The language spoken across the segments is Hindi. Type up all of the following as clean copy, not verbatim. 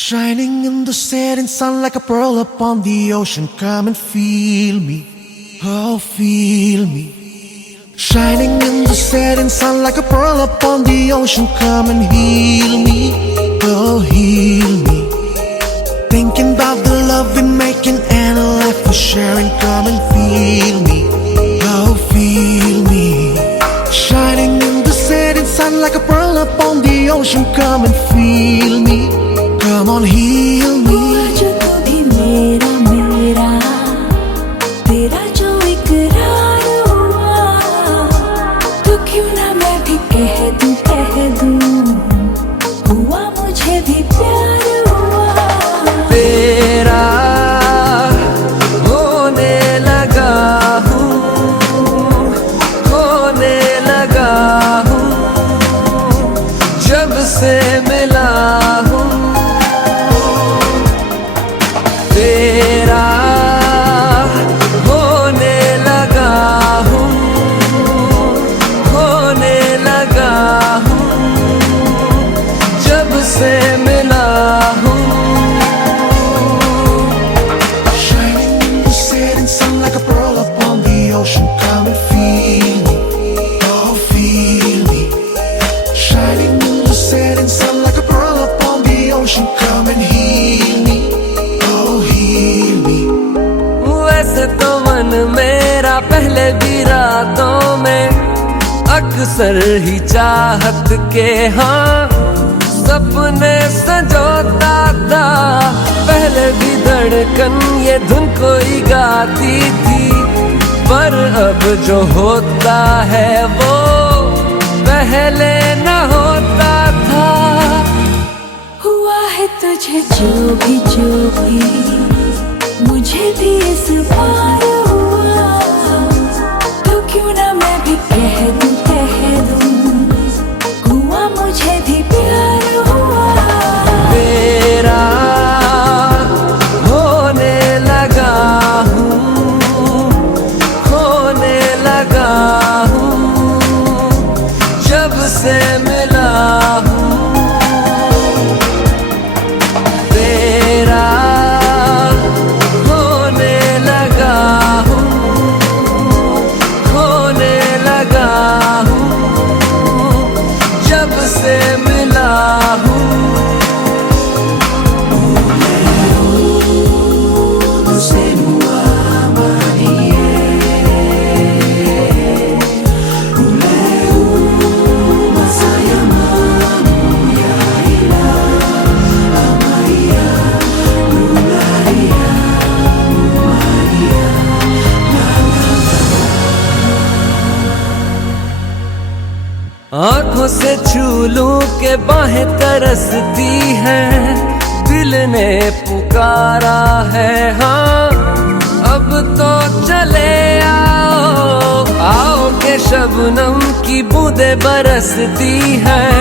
Shining in the setting sun like a pearl upon the ocean. Come and feel me, oh feel me. Shining in the setting sun like a pearl upon the ocean. Come and heal me, oh heal me. Thinking about the love we're making and a life we're sharing. Come and feel me, oh feel me. Shining in the setting sun like a pearl upon the ocean. Come and feel me, come on heal me. हुआ जो तू भी मेरा मेरा, तेरा जो इकरार हुआ, तो क्यों ना मैं भी कह दूं, हुआ मुझे भी प्यार हुआ। तेरा होने लगा हूँ, खोने लगा हूँ, जब से मिला हूँ। तेरा होने लगा हूँ, खोने लगा हूँ, जब से मिला हूँ। Shining in the setting sun like a pearl upon the ocean. Come and feel me, oh feel me. Shining in the setting sun like a pearl upon the ocean. Come and heal me, oh heal me. वैसे तो मन मेरा पहले भी रातों में अक्सर ही चाहत के हाँ सपने संजोता था। पहले भी धड़कन ये धुन कोई गाती थी, पर अब जो होता है वो पहले न होता था। हुआ है तुझे जो भी मुझे भी इस बार हुआ, तो क्यों ना मैं भी कह दूं, हुआ मुझे भी प्यार हुआ। तेरा होने लगा हूँ, खोने लगा हूँ, जब से मिला हूँ। तेरा होने लगा हूँ, खोने लगा हूँ, जब से मिला हूँ। आँखों से छू लूं के बाहें तरसती हैं, दिल ने पुकारा है हाँ अब तो चले आओ। आओ के शबनम की बूंदें बरसती हैं,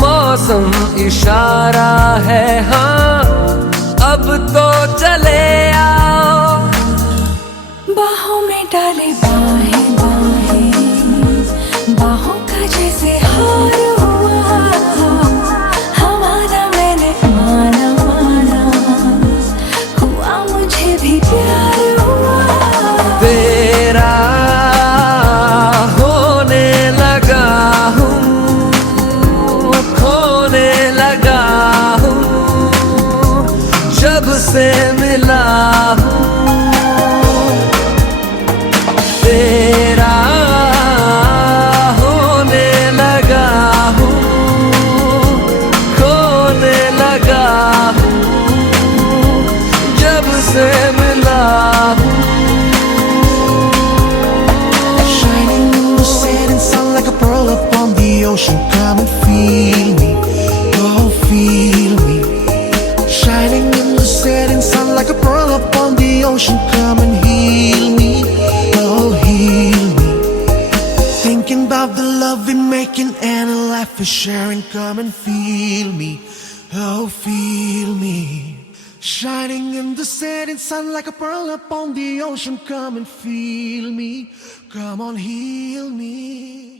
मौसम इशारा है हाँ अब तो चले आओ। बाहों में डाले बाहें बाहों का जैसे हार हुआ, हमारा मैंने माना, हुआ मुझे भी प्यार हुआ। तेरा होने लगा हूँ, खोने लगा हूँ, जब से मिला हूँ। तेरा होने लगा हूँ, खोने लगा हूँ, जब से मिला हूँ। Shining in the setting sun like a pearl upon the ocean. Come and feel me, oh feel me. Shining in the setting sun like a pearl upon the ocean. Come and heal me, oh heal me. Thinking about the love we're making and a life we're sharing. Come and feel me, oh feel me. Shining in the setting sun like a pearl upon the ocean. Come and feel me, come on heal me.